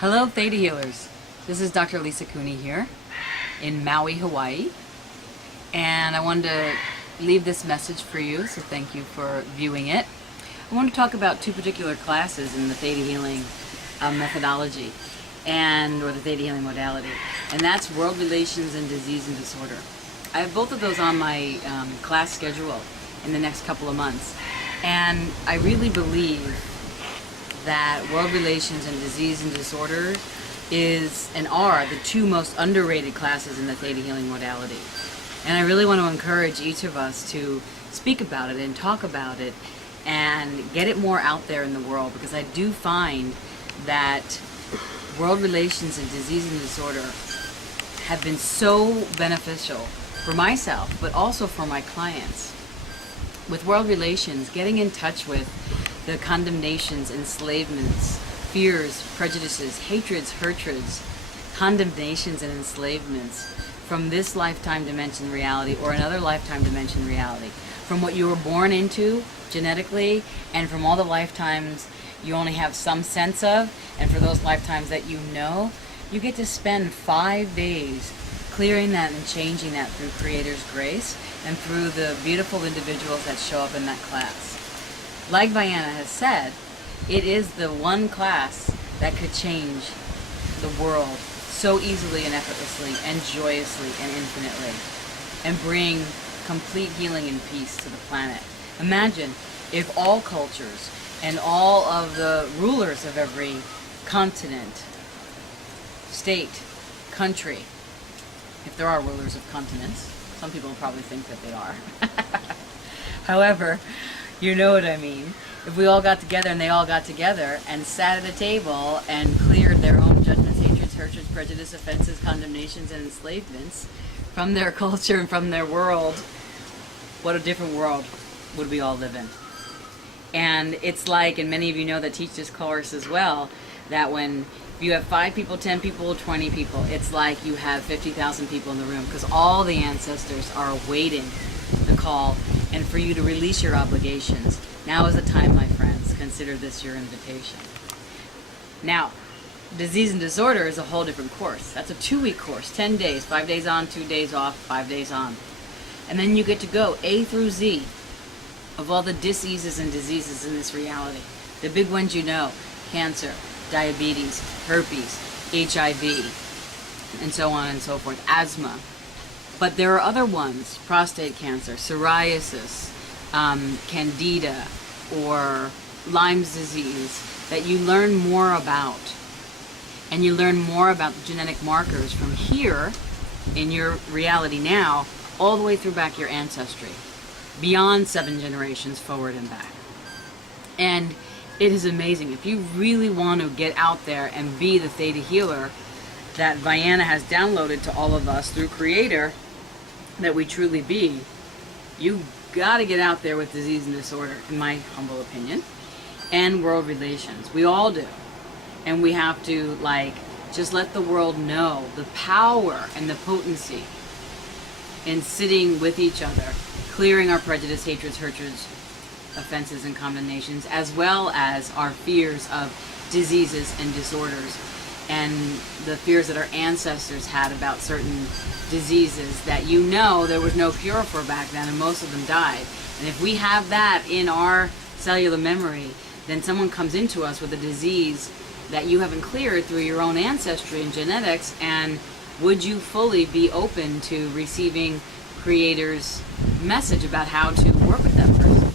Hello, Theta Healers. This is Dr. Lisa Cooney here in Maui, Hawaii. And I wanted to leave this message for you, so thank you for viewing it. I want to talk about two particular classes in the Theta Healing methodology or the Theta Healing modality. And that's World Relations and Disease and Disorder. I have both of those on my class schedule in the next couple of months. And I really believe that World Relations and Disease and Disorder is and are the two most underrated classes in the Theta Healing modality. And I really want to encourage each of us to speak about it and talk about it and get it more out there in the world, because I do find that World Relations and Disease and Disorder have been so beneficial for myself, but also for my clients. With World Relations, getting in touch with the condemnations, enslavements, fears, prejudices, hatreds, hatreds, condemnations and enslavements from this lifetime dimension reality or another lifetime dimension reality, from what you were born into genetically and from all the lifetimes you only have some sense of, and for those lifetimes that you know, you get to spend 5 days clearing that and changing that through Creator's grace and through the beautiful individuals that show up in that class. Like Vienna has said, it is the one class that could change the world so easily and effortlessly and joyously and infinitely and bring complete healing and peace to the planet. Imagine if all cultures and all of the rulers of every continent, state, country, if there are rulers of continents, some people probably think that they are. However, you know what I mean. If we all got together and they all got together and sat at a table and cleared their own judgments, hatreds, hatreds, prejudice, offenses, condemnations, and enslavements from their culture and from their world, what a different world would we all live in. And it's like, and many of you know that teach this course as well, that when you have 5 people, 10 people, 20 people, it's like you have 50,000 people in the room, because all the ancestors are awaiting the call and for you to release your obligations. Now is the time, my friends. Consider this your invitation. Now, Disease and Disorder is a whole different course. That's a 2-week course, 10 days, 5 days on, 2 days off, 5 days on. And then you get to go A through Z of all the diseases and diseases in this reality. The big ones you know: cancer, diabetes, herpes, HIV, and so on and so forth, asthma. But there are other ones: prostate cancer, psoriasis, candida, or Lyme's disease, that you learn more about. And you learn more about the genetic markers from here in your reality now, all the way through back your ancestry, beyond 7 generations forward and back. And it is amazing. If you really want to get out there and be the Theta Healer that Vienna has downloaded to all of us through Creator, that we truly be, you got to get out there with Disease and Disorder, in my humble opinion, and World Relations. We all do. And we have to, just let the world know the power and the potency in sitting with each other, clearing our prejudice, hatreds, hatreds, offenses, and condemnations, as well as our fears of diseases and disorders, and the fears that our ancestors had about certain diseases that there was no cure for back then, and most of them died. And if we have that in our cellular memory, then someone comes into us with a disease that you haven't cleared through your own ancestry and genetics, and would you fully be open to receiving Creator's message about how to work with that person?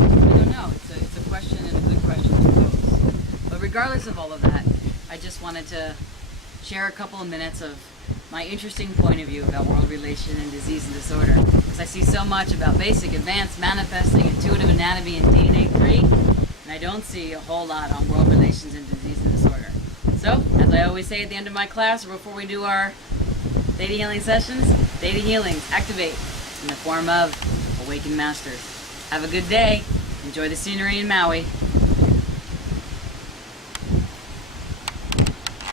I don't know. It's a question, and a good question to pose. But regardless of all of that, I just wanted to share a couple of minutes of my interesting point of view about World Relation and Disease and Disorder, because I see so much about basic, advanced, manifesting, intuitive anatomy, and DNA 3, and I don't see a whole lot on World Relations and Disease and Disorder. So, as I always say at the end of my class, or before we do our Theta Healing sessions, Theta Healings activate in the form of Awakened Masters. Have a good day. Enjoy the scenery in Maui.